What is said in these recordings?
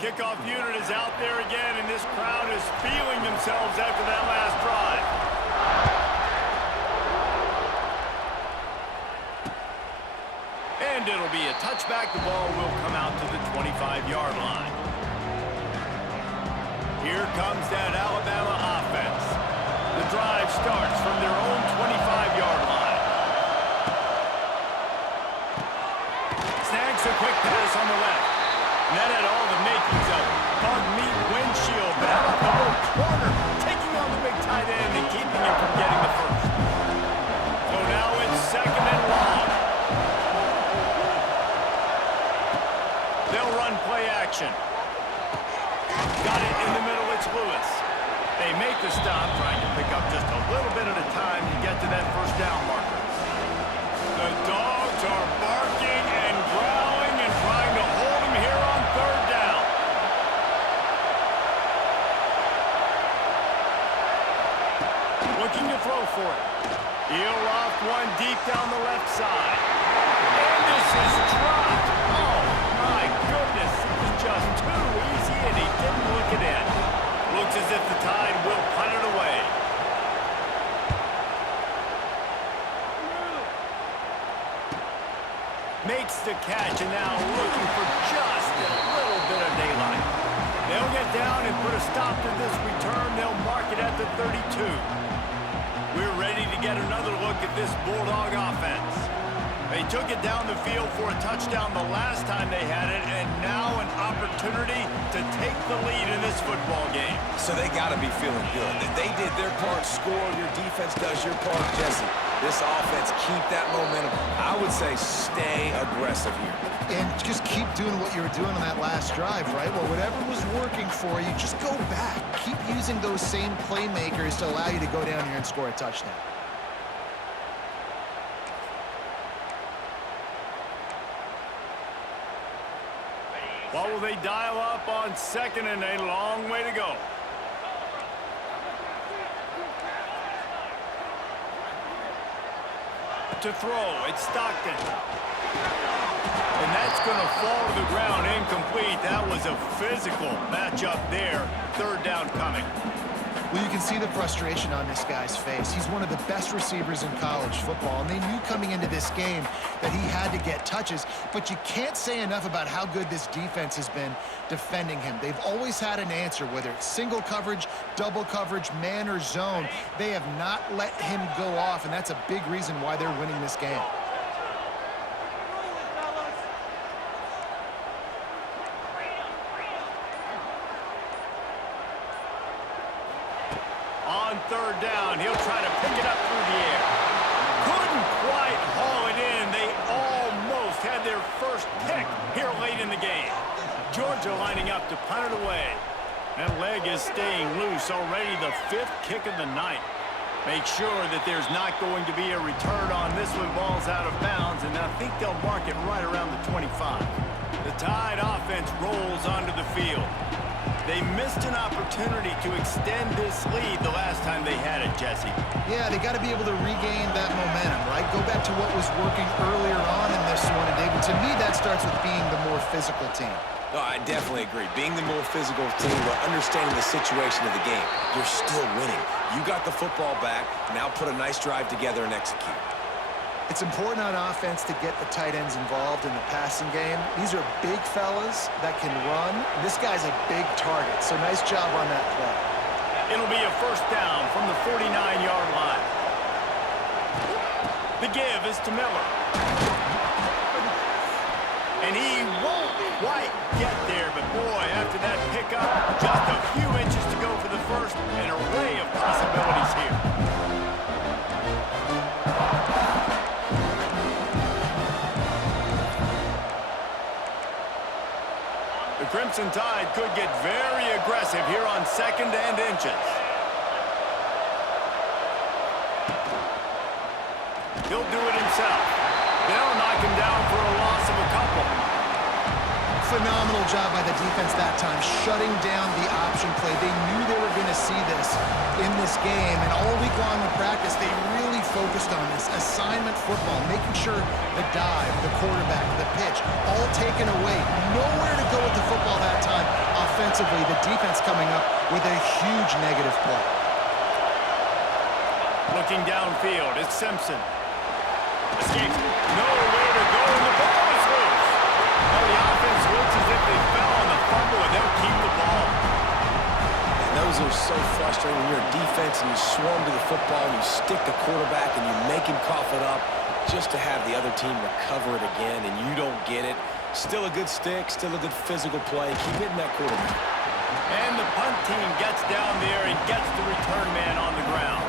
Kickoff unit is out there again, and this crowd is feeling themselves after that last drive. And it'll be a touchback. The ball will come out to the 25-yard line. Here comes that Alabama offense. The drive starts from their own 25-yard line. Snags a quick pass on the left. And that had all the makings of bug meat windshield. But how about the little corner taking on the big tight end and keeping him from getting the first? So now it's second and long. They'll run play action. Got it in the middle, it's Lewis. They make the stop, trying to pick up just a little bit at a time to get to that first down marker. The dogs are barking and growling and trying to hold him here on third down. Looking to throw for it. He'll loft one deep down the left side. And this is dropped. Oh, my goodness. It was just too easy, and he didn't look it in. Looks as if the Tide will punt it away. Makes the catch, and now looking for just a little bit of daylight. They'll get down and put a stop to this return. They'll mark it at the 32. We're ready to get another look at this Bulldog offense. They took it down the field for a touchdown the last time they had it, and now an opportunity to take the lead in this football game. So they got to be feeling good. That they did their part, score, your defense does your part, Jesse. This offense, keep that momentum. I would say stay aggressive here. And just keep doing what you were doing on that last drive, right? Well, whatever was working for you, just go back. Keep using those same playmakers to allow you to go down here and score a touchdown. What will they dial up on second and a long way to go? To throw, it's Stockton. And that's going to fall to the ground incomplete. That was a physical matchup there. Third down coming. Well, you can see the frustration on this guy's face. He's one of the best receivers in college football, and they knew coming into this game that he had to get touches, but you can't say enough about how good this defense has been defending him. They've always had an answer, whether it's single coverage, double coverage, man or zone. They have not let him go off, and that's a big reason why they're winning this game. On third down, he'll try to pick it up through the air. Couldn't quite haul it in. They almost had their first pick here late in the game. Georgia lining up to punt it away. That leg is staying loose. Already the fifth kick of the night. Make sure that there's not going to be a return on this one. Ball's out of bounds, and I think they'll mark it right around the 25. The Tide offense rolls onto the field. They missed an opportunity to extend this lead the last time they had it, Jesse. Yeah, they got to be able to regain that momentum, right? Go back to what was working earlier on in this one, and David, to me, that starts with being the more physical team. No, I definitely agree. Being the more physical team, but understanding the situation of the game. You're still winning. You got the football back. Now put a nice drive together and execute. It's important on offense to get the tight ends involved in the passing game. These are big fellas that can run. This guy's a big target, so nice job on that play. It'll be a first down from the 49-yard line. The give is to Miller. And he won't quite get there, but boy, after that pickup, just a few inches to go for the first. An array of possibilities here. The Crimson Tide could get very aggressive here on second and inches. He'll do it himself. They'll knock him down for a loss of a couple. Phenomenal job by the defense that time, shutting down the option play. They knew they were going to see this in this game, and all week long in practice, they really focused on this assignment football, making sure the dive, the quarterback, the pitch, all taken away. Nowhere to go with the football that time. offensively, the defense coming up with a huge negative play. Looking downfield, it's Simpson. Escapes. Nowhere to go, and the ball is loose. Well, the offense looks as if they fell on the fumble, and they'll keep the ball. And those are so frustrating when you're a defense and you swarm to the football and you stick the quarterback and you make him cough it up just to have the other team recover it again, and you don't get it. Still a good stick, still a good physical play. Keep hitting that quarterback. And the punt team gets down there and gets the return man on the ground.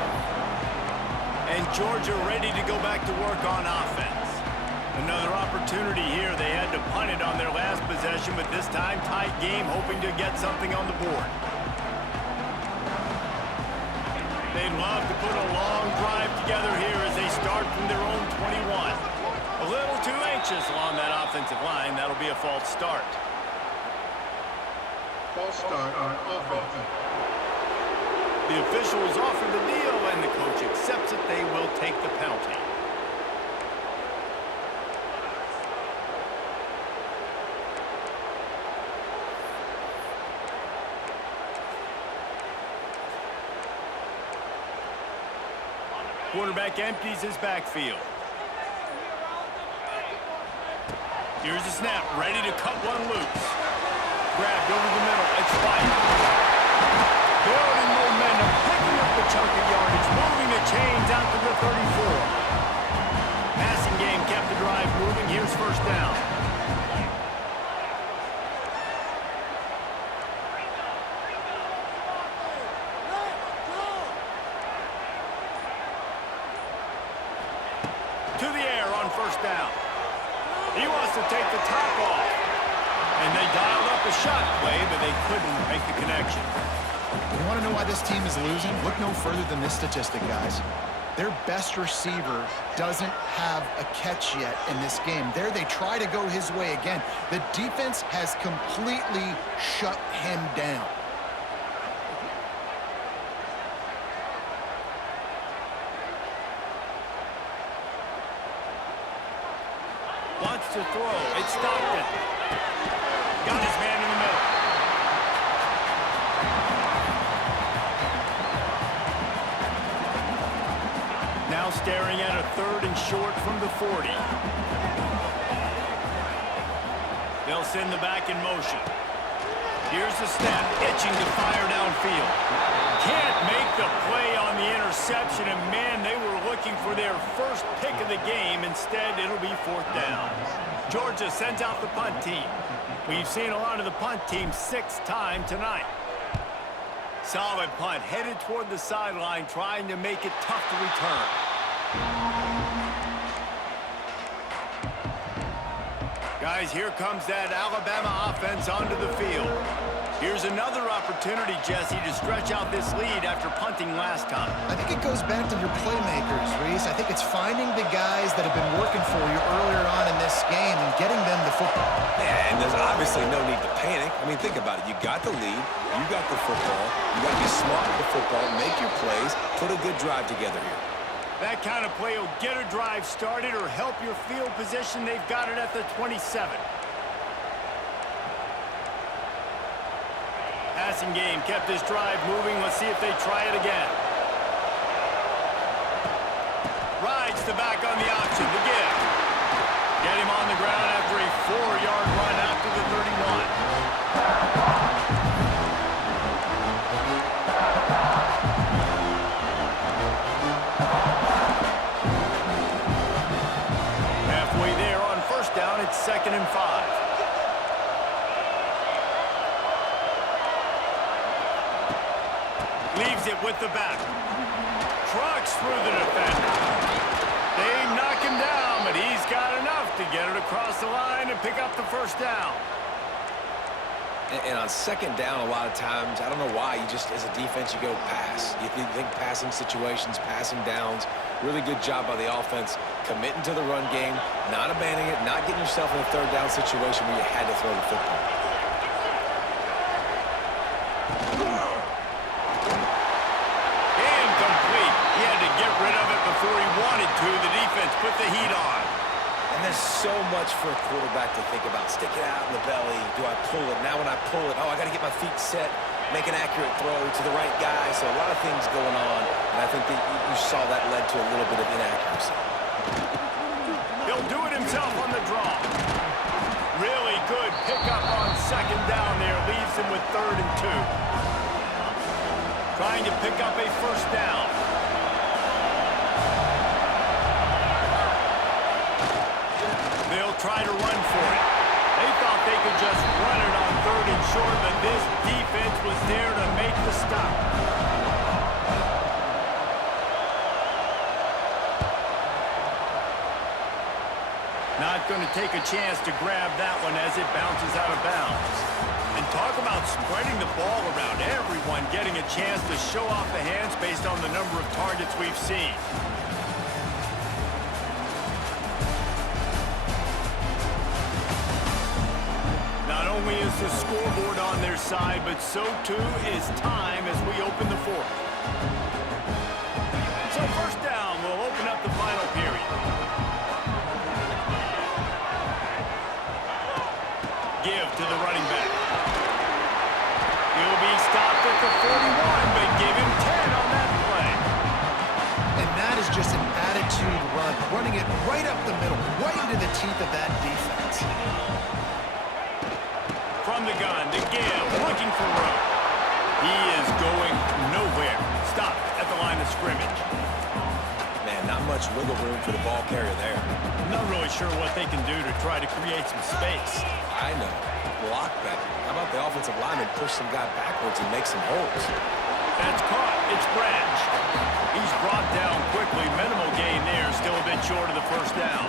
And Georgia ready to go back to work on offense. Another opportunity here. They had to punt it on their last possession, but this time tight game, hoping to get something on the board. They'd love to put a long drive together here as they start from their own 21. A little too anxious along that offensive line. That'll be a false start. False start on offense. The officials offer the deal, and the coach accepts it. They will take the penalty. Quarterback empties his backfield. Here's a snap, ready to cut one loose. Grabbed over the middle, it's White. Building momentum, picking up the chunk of yardage, moving the chains out to the 34. Passing game kept the drive moving. Here's first down. To the air on first down. He wants to take the top off. And they dialed up a shot play, but they couldn't make the connection. You want to know why this team is losing? Look no further than this statistic, guys. Their best receiver doesn't have a catch yet in this game. There they try to go his way again. The defense has completely shut him down. Wants to throw. It's Stockton. Got his man in the middle. Now staring at a third and short from the 40. They'll send the back in motion. Here's the snap, itching to fire downfield. Can't make the play on the interception, and man, they were looking for their first pick of the game. Instead, it'll be fourth down. Georgia sends out the punt team. We've seen a lot of the punt team 6th time tonight. Solid punt, headed toward the sideline, trying to make it tough to return. Guys, here comes that Alabama offense onto the field. Here's another opportunity, Jesse, to stretch out this lead after punting last time. I think it goes back to your playmakers, Reese. I think it's finding the guys that have been working for you earlier on in this game and getting them the football. Yeah, and there's obviously no need to panic. I mean, think about it. You got the lead. You got the football. You got to be smart with the football, make your plays, put a good drive together here. That kind of play will get a drive started or help your field position. They've got it at the 27. Passing game kept this drive moving. Let's see if they try it again. Rides the back on the option to give. Get him on the ground after a 4-yard run out to the 31. Halfway there on first down, it's 2nd and 5. Leaves it with the back. Trucks through the defender. They knock him down, but he's got enough to get it across the line and pick up the first down. And on 2nd down, a lot of times, I don't know why, you just, as a defense, you go pass. You think passing situations, passing downs. Really good job by the offense, committing to the run game, not abandoning it, not getting yourself in a 3rd down situation where you had to throw the football. Incomplete. He had to get rid of it before he wanted to. The defense put the heat on. And There's so much for a quarterback to think about. Stick it out in the belly. Do I pull it? Now when I pull it, oh, I got to get my feet set, make an accurate throw to the right guy. So a lot of things going on, and I think that you saw that led to a little bit of inaccuracy. He'll do it himself on the draw. Really good pickup on second down there. Leaves him with 3rd and 2. Trying to pick up a first down. They'll try to run for it. They thought they could just run it on 3rd and short, but this defense was there to make the stop. Not going to take a chance to grab that one as it bounces out of bounds. And talk about spreading the ball around. Everyone getting a chance to show off the hands based on the number of targets we've seen. Not only is the scoreboard on their side, but so too is time as we open the 4th. So first down will open up the final period. Give to the running back. He'll be stopped at the 41, but give him 10 on that play. And that is just an attitude run, running it right up the middle, right into the teeth of that defense. From the gun to give, looking for room. He is going nowhere. Stopped at the line of scrimmage. Man, not much wiggle room for the ball carrier there. I'm not really sure what they can do to try to create some space. I know. Block better. How about the offensive lineman push some guy backwards and make some holes? That's caught. It's Branch. He's brought down quickly. Minimal gain there. Still a bit short of the first down.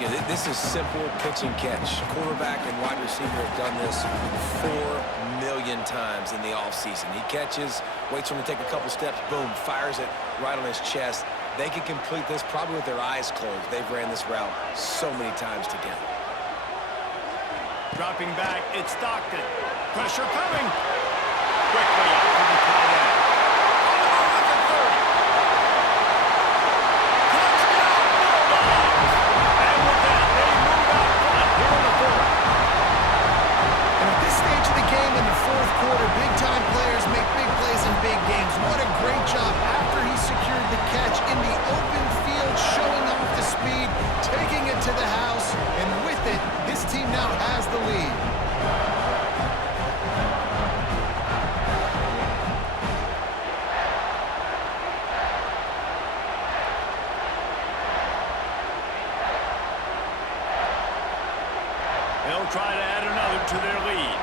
Yeah, this is simple pitch and catch. Quarterback and wide receiver have done this 4 million times in the offseason. He catches, waits for him to take a couple steps, boom, fires it right on his chest. They can complete this probably with their eyes closed. They've ran this route so many times together. Dropping back, it's Stockton. Pressure coming. Quickly out to the tight end. Oh, the 30. Touchdown, Bulldogs! And with that, they move out front here in the 4th. And at this stage of the game in the 4th quarter, big-time players make big plays in big games. What a great job after he secured the catch in the open field, showing off the speed, taking it to the house, and with it, this team now has the lead. They'll try to add another to their lead.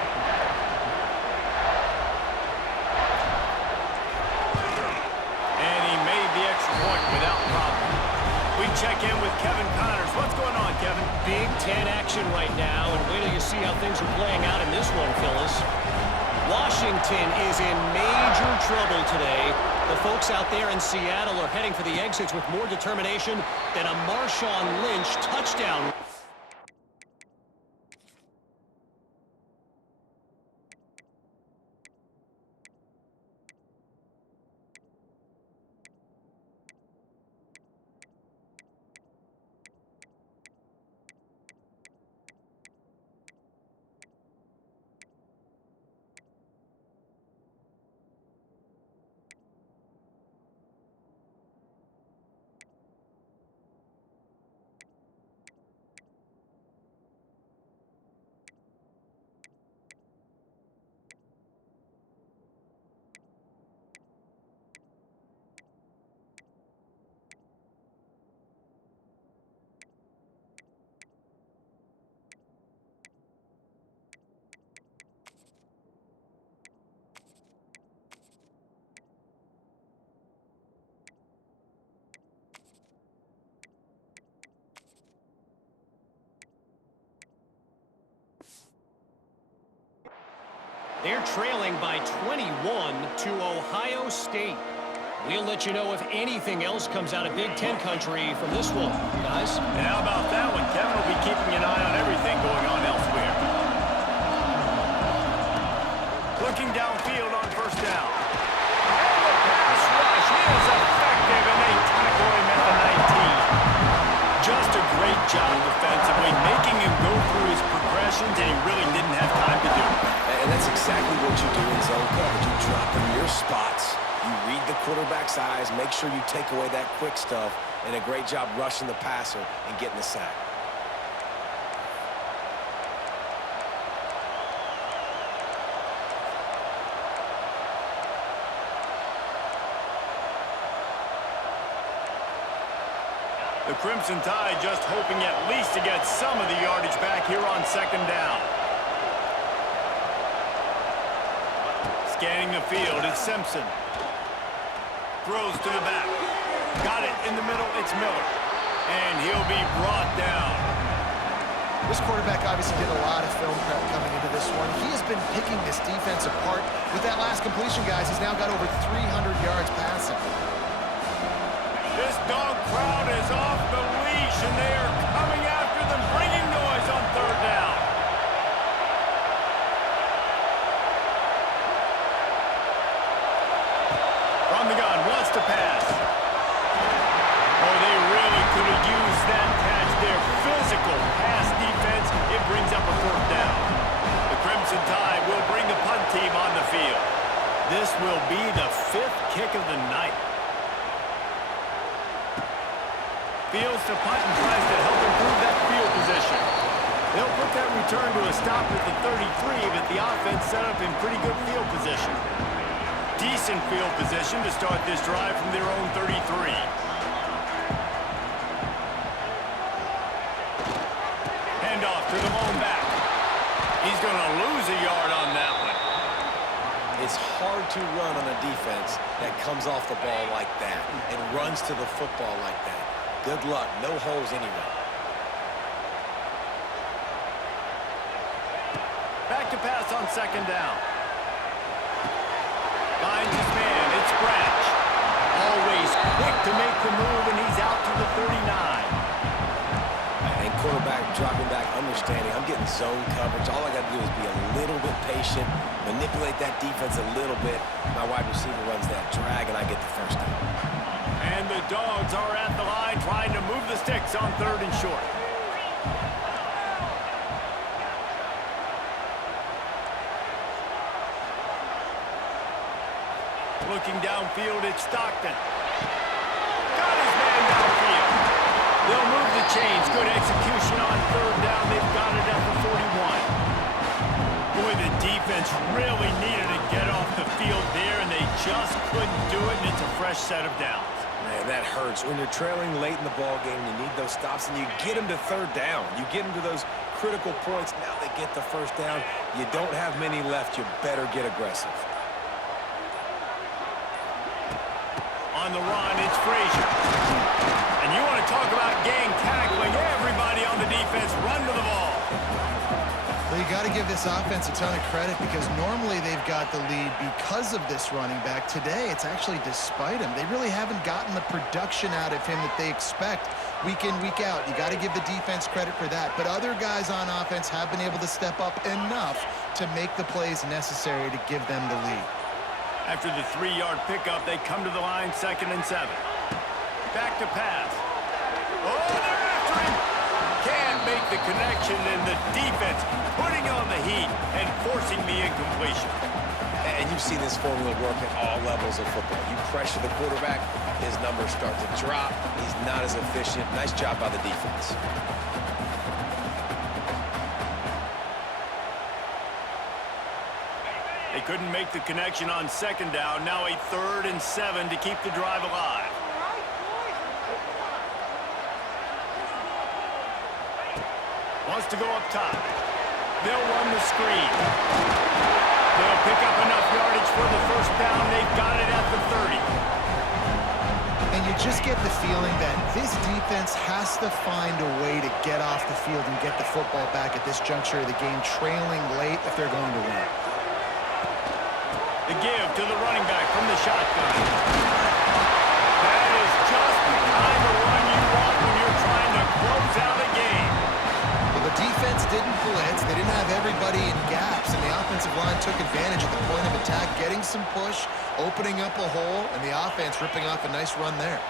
And he made the extra point without problem. We check in with Kevin Connors. What's going on, Kevin? Big Ten action right now, and wait till you see how things are playing out in this one, Phyllis. Washington is in major trouble today. The folks out there in Seattle are heading for the exits with more determination than a Marshawn Lynch touchdown. They're trailing by 21 to Ohio State. We'll let you know if anything else comes out of Big Ten country from this one, guys. And how about that one? Kevin will be keeping an eye on everything going on elsewhere. Looking downfield on first down. And the pass rush is effective, and they tackle him at the 19. Just a great job defensively, making him go through his progressions, and he really didn't have time to do it. And that's exactly what you do in zone coverage. You drop in your spots. You read the quarterback's eyes, make sure you take away that quick stuff, and a great job rushing the passer and getting the sack. The Crimson Tide just hoping at least to get some of the yardage back here on second down. Scanning the field, it's Simpson. Throws to the back. Got it in the middle, it's Miller. And he'll be brought down. This quarterback obviously did a lot of film prep coming into this one. He has been picking this defense apart. With that last completion, guys, he's now got over 300 yards passing. This dog crowd is off the leash, and they are coming after them, bringing noise on third down. From the gun, wants to pass. Oh, they really could have used that catch there. Physical pass defense, it brings up a fourth down. The Crimson Tide will bring the punt team on the field. This will be the 5th kick of the night. Fields to punt and tries to help improve that field position. They'll put that return to a stop at the 33, but the offense set up in pretty good field position. Decent field position to start this drive from their own 33. Hand off to the lone back. He's going to lose a yard on that one. It's hard to run on a defense that comes off the ball like that and runs to the football like that. Good luck. No holes anywhere. Back to pass on second down. Finds his man. It's Branch. Always quick to make the move, and he's out to the 39. And quarterback dropping back, understanding I'm getting zone coverage. All I got to do is be a little bit patient, manipulate that defense a little bit. My wide receiver runs that drag, and I get the first down. And the Dogs are at the line trying to move the sticks on third and short. Looking downfield, it's Stockton. Got his man downfield. They'll move the chains. Good execution on third down. They've got it at the 41. Boy, the defense really needed to get off the field there, and they just couldn't do it, and it's a fresh set of downs. Man, that hurts. When you're trailing late in the ball game, you need those stops, and you get them to third down. You get them to those critical points. Now they get the first down. You don't have many left. You better get aggressive. On the run, it's Frazier. And you want to talk about gang tackling. Everybody on the defense run to the ball. Well, you got to give this offense a ton of credit because normally they've got the lead because of this running back. Today, it's actually despite him. They really haven't gotten the production out of him that they expect week in, week out. You got to give the defense credit for that. But other guys on offense have been able to step up enough to make the plays necessary to give them the lead. After the 3-yard pickup, they come to the line 2nd and 7. Back to pass. Oh, they're after him. Can't make the connection, and the defense putting on the heat and forcing the incompletion. And you've seen this formula work at all levels of football. You pressure the quarterback, his numbers start to drop. He's not as efficient. Nice job by the defense. They couldn't make the connection on second down. Now a 3rd and 7 to keep the drive alive. Wants to go up top. They'll run the screen. They'll pick up enough yardage for the first down. They've got it at the 30. And you just get the feeling that this defense has to find a way to get off the field and get the football back at this juncture of the game, trailing late if they're going to win. The give to the running back from the shotgun. That is just the kind of run you want when you're trying to close out a game. Well, the defense didn't blitz. They didn't have everybody in gaps, and the offensive line took advantage at the point of attack, getting some push, opening up a hole, and the offense ripping off a nice run there.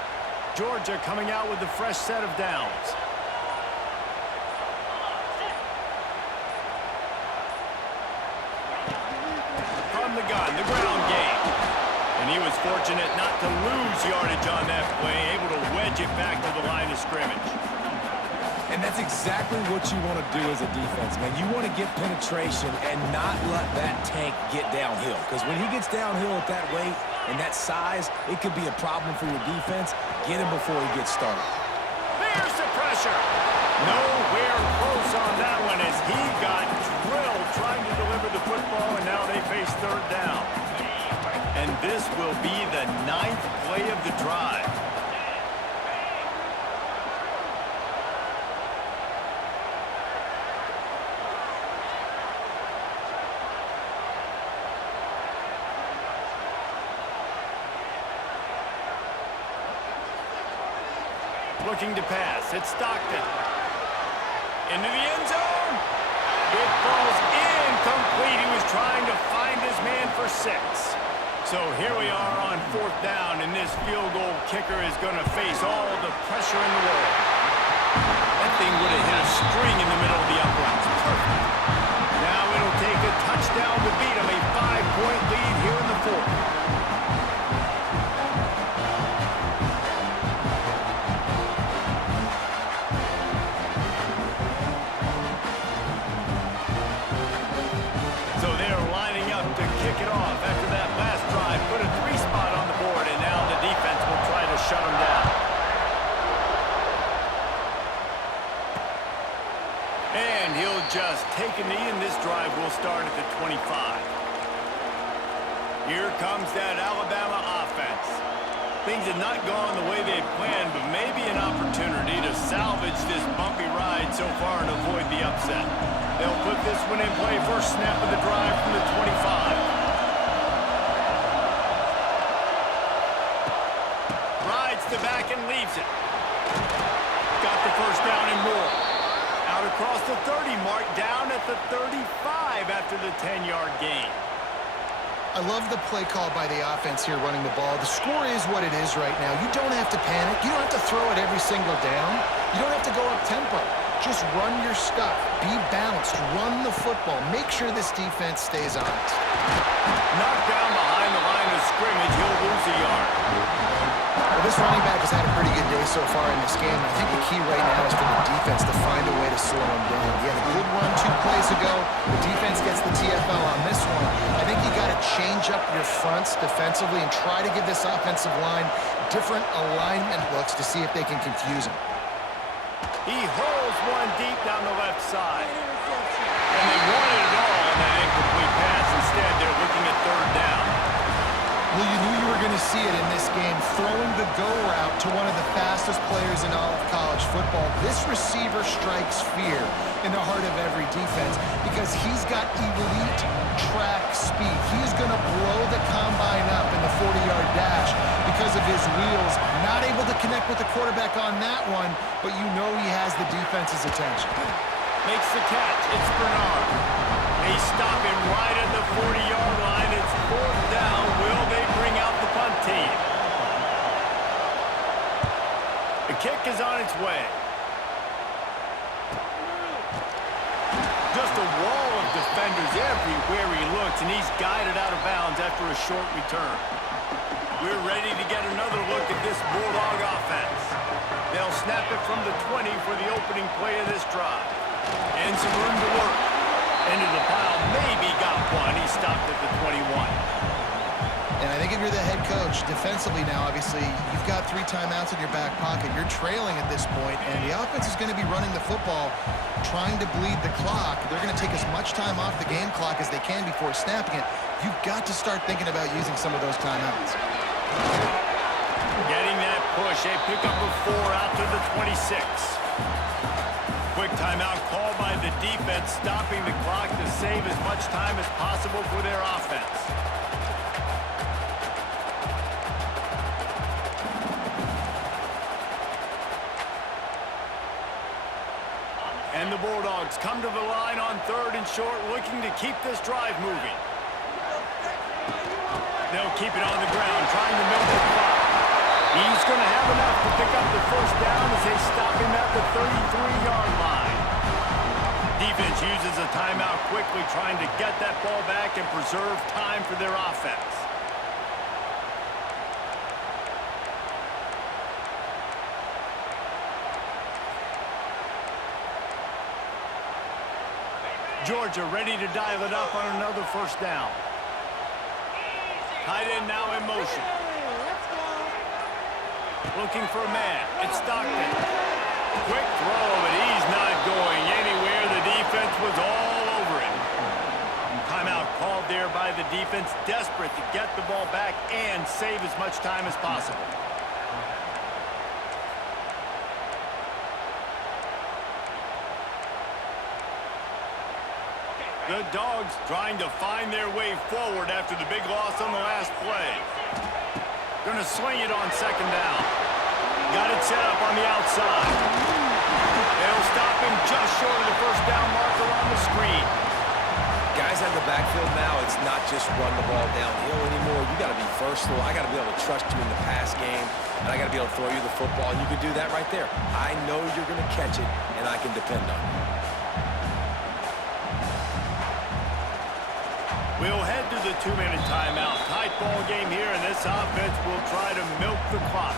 Georgia coming out with a fresh set of downs. from the gun, the ground game. And he was fortunate not to lose yardage on that play, able to wedge it back to the line of scrimmage. And that's exactly what you want to do as a defense, man. You want to get penetration and not let that tank get downhill. Because when he gets downhill at that weight and that size, it could be a problem for your defense. Get him before he gets started. There's the pressure. Nowhere close on that one as he got drilled trying to deliver the football, and now they face third down. And this will be the 9th play of the drive. Looking to pass. It's Stockton. Into the end zone. It falls incomplete. He was trying to find his man for 6. So here we are on 4th down, and this field goal kicker is going to face all the pressure in the world. That thing would have hit a string in the middle of the uprights. Perfect. Now it'll take a touchdown to beat him. A 5-point lead here in the 4th. Shut him down. And he'll just take a knee, and this drive will start at the 25. Here comes that Alabama offense. Things have not gone the way they planned, but maybe an opportunity to salvage this bumpy ride so far and avoid the upset. They'll put this one in play. First snap of the drive from the 25. The back and leaves it. Got the first down and more. Out across the 30 mark, down at the 35 after the 10-yard gain. I love the play call by the offense here running the ball. The score is what it is right now. You don't have to panic. You don't have to throw it every single down. You don't have to go up tempo. Just run your stuff. Be balanced. Run the football. Make sure this defense stays honest. Knocked down behind the line of scrimmage. He'll lose a yard. Well, this running back has had a pretty good day so far in this game. I think the key right now is for the defense to find a way to slow him down. He had a good run 2 plays ago. The defense gets the TFL on this one. I think you got to change up your fronts defensively and try to give this offensive line different alignment looks to see if they can confuse him. He holds one deep down the left side. And they wanted it all on that incomplete pass. Instead, they're looking at third down. Well, you knew you were going to see it in this game, throwing the go route to one of the fastest players in all of college football. This receiver strikes fear in the heart of every defense because he's got elite track speed. He's going to blow the combine up in the 40-yard dash because of his wheels. Not able to connect with the quarterback on that one, but you know he has the defense's attention. Makes the catch. It's Bernard. They stop him right at the 40-yard line. It's 4th down. Will they bring out the punt team? The kick is on its way. Just a wall of defenders everywhere he looks, and he's guided out of bounds after a short return. We're ready to get another look at this Bulldog offense. They'll snap it from the 20 for the opening play of this drive. And some room to work. Into the pile, maybe got one. He stopped at the 21. And I think if you're the head coach, defensively now, obviously, you've got 3 timeouts in your back pocket. You're trailing at this point, and the offense is going to be running the football, trying to bleed the clock. They're going to take as much time off the game clock as they can before snapping it. You've got to start thinking about using some of those timeouts. Getting that push. A pickup of 4 out to the 26. Quick timeout called by the defense, stopping the clock to save as much time as possible for their offense. And the Bulldogs come to the line on 3rd and short, looking to keep this drive moving. They'll keep it on the ground, trying to milk the clock. He's going to have enough to pick up the first down as they stop him at the 33-yard line. defense uses a timeout quickly, trying to get that ball back and preserve time for their offense. Georgia ready to dial it up on another first down. Tight end now in motion. Looking for a man. It's Stockton. Quick throw, but he's not going anywhere. The defense was all over it. Timeout called there by the defense, desperate to get the ball back and save as much time as possible. The Dogs trying to find their way forward after the big loss on the last play. Going to sling it on second down. Got it set up on the outside. They'll stop him just short of the first down marker on the screen. Guys out of the backfield now, it's not just run the ball downhill anymore. You got to be versatile. I got to be able to trust you in the pass game, and I got to be able to throw you the football. And you can do that right there. I know you're going to catch it, and I can depend on you. We'll head to the 2-minute timeout. Tight ball game here, and this offense will try to milk the clock.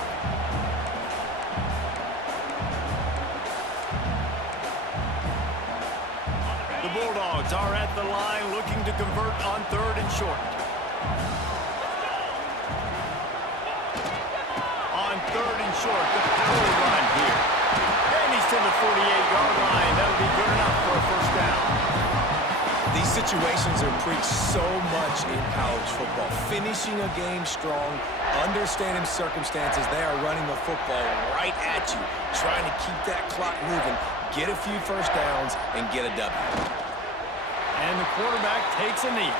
The Bulldogs are at the line looking to convert on 3rd and short. On 3rd and short, the power run here. And he's to the 48-yard line. That'll be good enough for a first down. These situations are preached so much in college football. Finishing a game strong, understanding circumstances. They are running the football right at you, trying to keep that clock moving, get a few first downs, and get a W. And the quarterback takes a knee.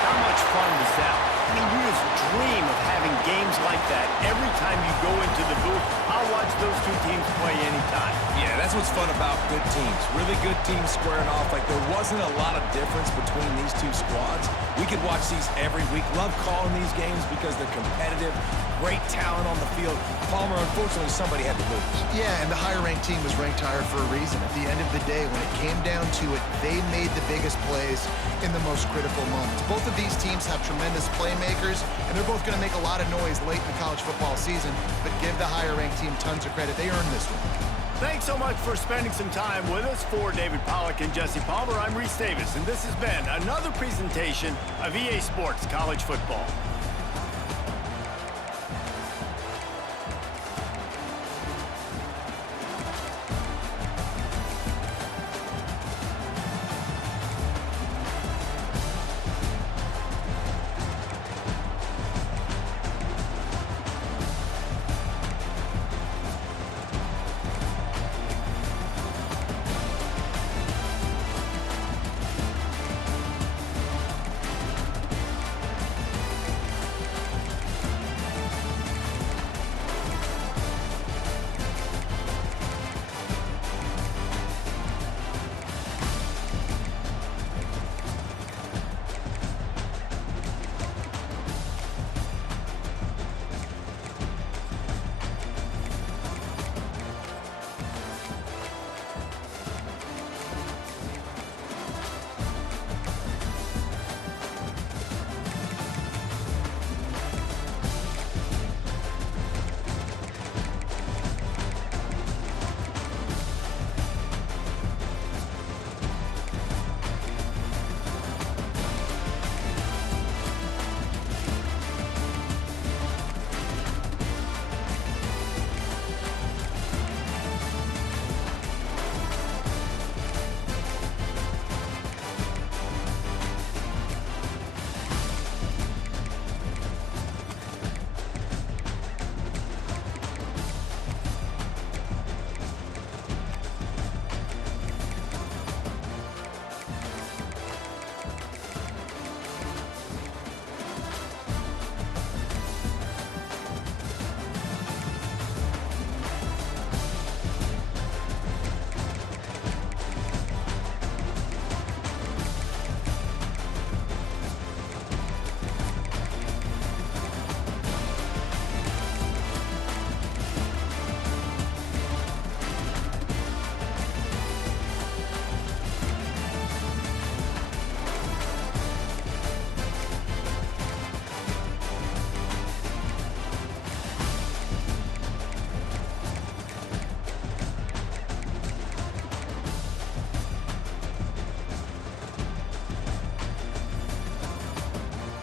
How much fun was that? I mean, you just dream of having games like that every time you go into the booth. I'll watch those two teams play anytime. Yeah, that's what's fun about good teams. Really good teams squaring off. Like, there wasn't a lot of difference between these two squads. We could watch these every week. Love calling these games because they're competitive. Great talent on the field. Palmer, unfortunately, somebody had to lose. Yeah, and the higher-ranked team was ranked higher for a reason. At the end of the day, when it came down to it, they made the biggest plays in the most critical moments. Both of these teams have tremendous playmakers, and they're both going to make a lot of noise late in the college football season, but give the higher-ranked team tons of credit. They earned this one. Thanks so much for spending some time with us. For David Pollack and Jesse Palmer, I'm Reese Davis, and this has been another presentation of EA Sports College Football.